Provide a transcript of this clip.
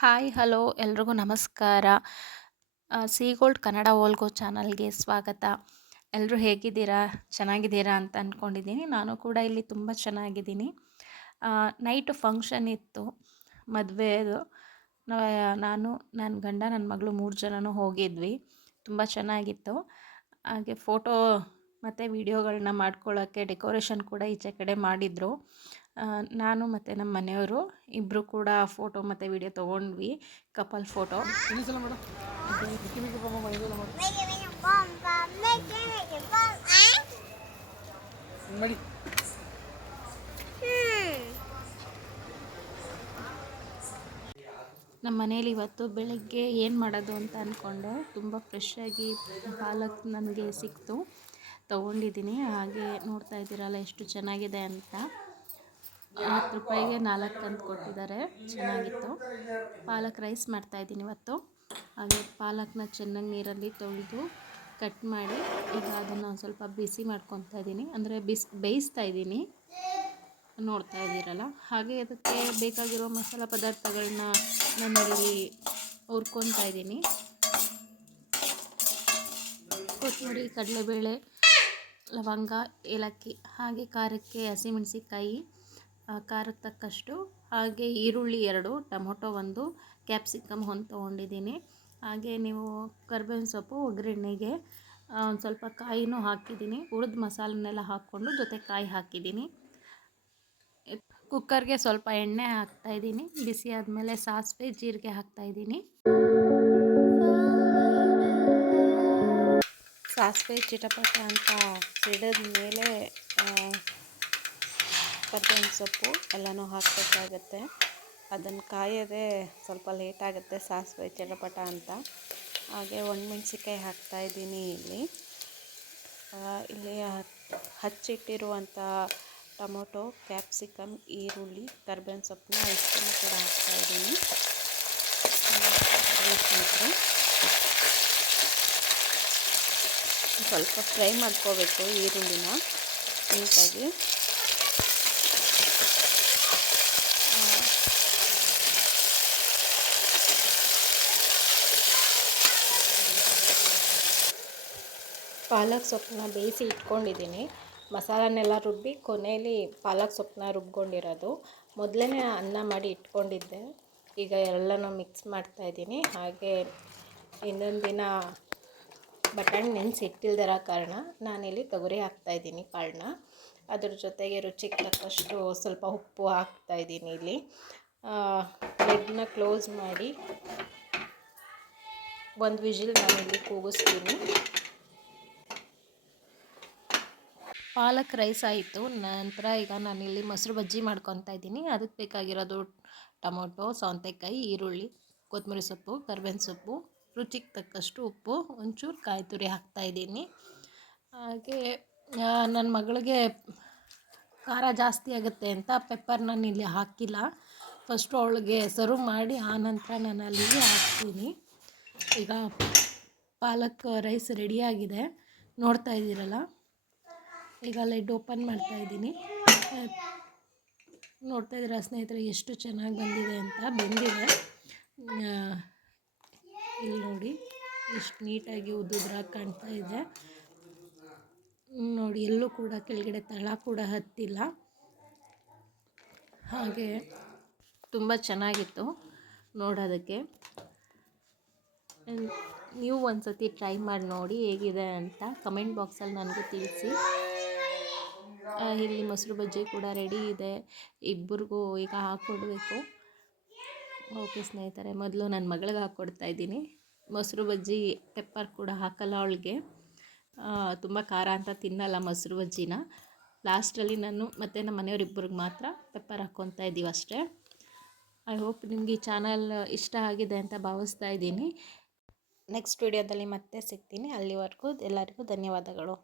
Hi, hello, ಎಲ್ರಿಗೂ ನಮಸ್ಕಾರ. C gold Kannada ಓಲ್ಗೋ ಚಾನಲ್ಗೆ ಸ್ವಾಗತ. ಎಲ್ಲರೂ ಹೇಗಿದ್ದೀರಾ? ಚೆನ್ನಾಗಿದ್ದೀರಾ ಅಂತ ಅಂದ್ಕೊಂಡಿದ್ದೀನಿ ನಾನು ಕೂಡ ಇಲ್ಲಿ ತುಂಬ ಚೆನ್ನಾಗಿದ್ದೀನಿ. ನೈಟು ಫಂಕ್ಷನ್ ಇತ್ತು ಮದುವೆದು ನಾನು ನನ್ನ ಗಂಡ ನನ್ನ ಮಗಳು ಮೂರು ಜನನೂ ಹೋಗಿದ್ವಿ. ತುಂಬ ಚೆನ್ನಾಗಿತ್ತು. ಹಾಗೆ ಫೋಟೋ ಮತ್ತು ವೀಡಿಯೋಗಳನ್ನ ಮಾಡ್ಕೊಳ್ಳೋಕ್ಕೆ ಡೆಕೋರೇಷನ್ ಕೂಡ ಈಚೆ ಕಡೆ ಮಾಡಿದರು. ನಾನು ಮತ್ತು ನಮ್ಮ ಮನೆಯವರು ಇಬ್ಬರು ಕೂಡ ಫೋಟೋ ಮತ್ತು ವಿಡಿಯೋ ತೊಗೊಂಡ್ವಿ ಕಪಲ್ ಫೋಟೋ. ನಮ್ಮ ಮನೇಲಿ ಇವತ್ತು ಬೆಳಗ್ಗೆ ಏನು ಮಾಡೋದು ಅಂತ ಅಂದ್ಕೊಂಡೆ ತುಂಬ ಫ್ರೆಶ್ಶಾಗಿ ಪಾಲಕ್ ನನಗೆ ಸಿಕ್ತು. ತೊಗೊಂಡಿದ್ದೀನಿ. ಹಾಗೆ ನೋಡ್ತಾ ಇದ್ದೀರಲ್ಲ ಎಷ್ಟು ಚೆನ್ನಾಗಿದೆ ಅಂತ. ಹತ್ತು ರೂಪಾಯಿಗೆ ನಾಲ್ಕು ಅಂತ ಕೊಟ್ಟಿದ್ದಾರೆ. ಚೆನ್ನಾಗಿತ್ತು. ಪಾಲಕ್ ರೈಸ್ ಮಾಡ್ತಾಯಿದ್ದೀನಿ ಇವತ್ತು. ಹಾಗೆ ಪಾಲಕ್ನ ಚೆನ್ನಾಗಿ ನೀರಲ್ಲಿ ತೊಳೆದು ಕಟ್ ಮಾಡಿ ಈಗ ಅದನ್ನು ಒಂದು ಸ್ವಲ್ಪ ಬಿಸಿ ಮಾಡ್ಕೊತಾ ಇದ್ದೀನಿ. ಅಂದರೆ ಬಿಸಿ, ಬೇಯಿಸ್ತಾ ಇದ್ದೀನಿ. ನೋಡ್ತಾ ಇದ್ದೀರಲ್ಲ? ಹಾಗೆ ಅದಕ್ಕೆ ಬೇಕಾಗಿರೋ ಮಸಾಲೆ ಪದಾರ್ಥಗಳನ್ನ ನಾನಿಲ್ಲಿ ಹುರ್ಕೊತಾ ಇದ್ದೀನಿ. ಕೊತ್ತಂಬರಿ, ಕಡಲೆಬೇಳೆ, ಲವಂಗ, ಏಲಕ್ಕಿ ಹಾಗೆ ಖಾರಕ್ಕೆ ಹಸಿಮೆಣಸಿಕಾಯಿ ಖಾರಕ್ಕೆ ತಕ್ಕಷ್ಟು ಹಾಗೆ ಈರುಳ್ಳಿ ಎರಡು, ಟೊಮೊಟೊ ಒಂದು, ಕ್ಯಾಪ್ಸಿಕಮ್ ಒಂದು ತೊಗೊಂಡಿದ್ದೀನಿ. ಹಾಗೆ ನೀವು ಕರ್ಬೇವಿನ ಸೊಪ್ಪು, ಒಗ್ಗರಣೆಗೆ ಒಂದು ಸ್ವಲ್ಪ ಕಾಯಿನೂ ಹಾಕಿದ್ದೀನಿ. ಉಳಿದ ಮಸಾಲನ್ನೆಲ್ಲ ಹಾಕ್ಕೊಂಡು ಜೊತೆ ಕಾಯಿ ಹಾಕಿದ್ದೀನಿ. ಕುಕ್ಕರ್ಗೆ ಸ್ವಲ್ಪ ಎಣ್ಣೆ ಹಾಕ್ತಾಯಿದ್ದೀನಿ ಬಿಸಿ ಆದಮೇಲೆ ಸಾಸಿವೆ, ಜೀರಿಗೆ ಹಾಕ್ತಾಯಿದ್ದೀನಿ ಸಾಸಿವೆ, ಚಿಟಪಟ ಅಂತ ಸಿಡಿದ ಮೇಲೆ ಕರ್ಬೇವಿನ ಸೊಪ್ಪು ಎಲ್ಲನೂ ಹಾಕಬೇಕಾಗತ್ತೆ. ಅದನ್ನು ಕಾಯೋದೇ ಸ್ವಲ್ಪ ಲೇಟ್ ಆಗುತ್ತೆ ಸಾಸಿವೆ ಚಿಟಪಟ ಅಂತ. ಹಾಗೆ ಒಣಮೆಣ್ಸಿಕಾಯಿ ಹಾಕ್ತಾಯಿದ್ದೀನಿ ಇಲ್ಲಿ. ಇಲ್ಲಿ ಹಚ್ಚಿಟ್ಟಿರುವಂಥ ಟೊಮೊಟೊ, ಕ್ಯಾಪ್ಸಿಕಮ್, ಈರುಳ್ಳಿ, ಕರ್ಬೇವಿನ ಸೊಪ್ಪನ್ನ ಇಷ್ಟನ್ನು ಕೂಡ ಹಾಕ್ತಾಯಿದ್ದೀನಿ ಸ್ವಲ್ಪ ಫ್ರೈ ಮಾಡ್ಕೋಬೇಕು ಈರುಳ್ಳಿನ ನೀಟಾಗಿ. ಪಾಲಕ್ ಸೊಪ್ಪನ್ನ ಬೇಯಿಸಿ ಇಟ್ಕೊಂಡಿದ್ದೀನಿ. ಮಸಾಲನೆಲ್ಲ ರುಬ್ಬಿ ಕೊನೆಯಲ್ಲಿ ಪಾಲಕ್ ಸೊಪ್ಪನ್ನ ರುಬ್ಕೊಂಡಿರೋದು. ಮೊದಲೇ ಅನ್ನ ಮಾಡಿ ಇಟ್ಕೊಂಡಿದ್ದೆ. ಈಗ ಎಲ್ಲನೂ ಮಿಕ್ಸ್ ಮಾಡ್ತಾಯಿದ್ದೀನಿ ಹಾಗೆ ಇನ್ನೊಂದು ದಿನ ಬಟಾಣಿ ನೆನೆಸಿ ಇಟ್ಟಿಲ್ದಿರೋ ಕಾರಣ ನಾನಿಲ್ಲಿ ತೊಗರಿ ಹಾಕ್ತಾಯಿದ್ದೀನಿ ಕಾಳನ್ನ. ಅದ್ರ ಜೊತೆಗೆ ರುಚಿಗೆ ತಕ್ಕಷ್ಟು ಸ್ವಲ್ಪ ಉಪ್ಪು ಹಾಕ್ತಾಯಿದ್ದೀನಿ ಇಲ್ಲಿ. ಲೆಡ್ನ ಕ್ಲೋಸ್ ಮಾಡಿ ಒಂದು ವಿಜಿಲ್ ನಾನಿಲ್ಲಿ ಕೂಗಿಸ್ತೀನಿ. ಪಾಲಕ್ ರೈಸ್ ಆಯಿತು. ನಂತರ ಈಗ ನಾನಿಲ್ಲಿ ಮೊಸರು ಬಜ್ಜಿ ಮಾಡ್ಕೊತಾ ಇದ್ದೀನಿ. ಅದಕ್ಕೆ ಬೇಕಾಗಿರೋದು ಟೊಮೊಟೊ, ಸೌತೆಕಾಯಿ, ಈರುಳ್ಳಿ ಕೊತ್ತಂಬರಿ ಸೊಪ್ಪು, ಕರ್ಬೇವಿನ ಸೊಪ್ಪು, ರುಚಿಗೆ ತಕ್ಕಷ್ಟು ಉಪ್ಪು, ಒಂಚೂರು ಕಾಯಿ ತುರಿ ಹಾಕ್ತಾಯಿದ್ದೀನಿ ಹಾಗೆ ನನ್ನ ಮಗಳಿಗೆ ಖಾರ ಜಾಸ್ತಿ ಆಗುತ್ತೆ ಅಂತ ಪೆಪ್ಪರ್ ನಾನು ಇಲ್ಲಿ ಹಾಕಿಲ್ಲ. ಫಸ್ಟು ಅವಳಿಗೆ ಸರ್ವ್ ಮಾಡಿ ಆನಂತರ ನಾನು ಅಲ್ಲಿಗೆ ಹಾಕ್ತೀನಿ. ಈಗ ಪಾಲಕ್ ರೈಸ್ ರೆಡಿಯಾಗಿದೆ ನೋಡ್ತಾ ಇದ್ದೀರಲ್ಲ? ಈಗ ಲೆಡ್ ಓಪನ್ ಮಾಡ್ತಾ ಇದ್ದೀನಿ. ನೋಡ್ತಾ ಇದ್ದೀರಾ ಸ್ನೇಹಿತರೆ ಎಷ್ಟು ಚೆನ್ನಾಗಿ ಬಂದಿದೆ ಅಂತ? ಬಂದಿದೆ. ಇಲ್ಲಿ ನೋಡಿ, ಎಷ್ಟು ನೀಟಾಗಿ ಉದ್ದುದ್ರಾಗಿ ಕಾಣ್ತಾ ಇದೆ. ನೋಡಿ, ಎಲ್ಲೂ ಕೂಡ ಕೆಳಗಡೆ ತಳ ಕೂಡ ಹತ್ತಿಲ್ಲ. ಹಾಗೆ ತುಂಬ ಚೆನ್ನಾಗಿತ್ತು ನೋಡೋದಕ್ಕೆ. ನೀವು ಒಂದು ಸತಿ ಟ್ರೈ ಮಾಡಿ ನೋಡಿ ಹೇಗಿದೆ ಅಂತ ಕಮೆಂಟ್ ಬಾಕ್ಸಲ್ಲಿ ನನಗೂ ತಿಳಿಸಿ. ಇಲ್ಲಿ ಮೊಸರು ಬಜ್ಜಿ ಕೂಡ ರೆಡಿ ಇದೆ. ಇಬ್ಬರಿಗೂ ಈಗ ಹಾಕ್ಕೊಡ್ಬೇಕು ಓಕೆ ಸ್ನೇಹಿತರೆ, ಮೊದಲು ನನ್ನ ಮಗಳಿಗೆ ಹಾಕ್ಕೊಡ್ತಾ ಇದ್ದೀನಿ. ಮೊಸರು ಬಜ್ಜಿ ಪೆಪ್ಪರ್ ಕೂಡ ಹಾಕಲ್ಲ ಅವಳಿಗೆ. ತುಂಬ ಖಾರ ಅಂತ ತಿನ್ನಲ್ಲ ಮೊಸರು ಬಜ್ಜಿನ. ಲಾಸ್ಟಲ್ಲಿ ನಾನು ಮತ್ತು ನಮ್ಮ ಮನೆಯವರಿಬ್ಬರಿಗೆ ಮಾತ್ರ ಪೆಪ್ಪರ್ ಹಾಕ್ಕೊತಾ ಇದ್ದೀವಿ ಅಷ್ಟೇ. ಐ ಹೋಪ್ ನಿಮಗೆ ಈ ಚಾನಲ್ ಇಷ್ಟ ಆಗಿದೆ ಅಂತ ಭಾವಿಸ್ತಾ ಇದ್ದೀನಿ. ನೆಕ್ಸ್ಟ್ ವಿಡಿಯೋದಲ್ಲಿ ಮತ್ತೆ ಸಿಗ್ತೀನಿ. ಅಲ್ಲಿವರೆಗೂ ಎಲ್ಲರಿಗೂ ಧನ್ಯವಾದಗಳು.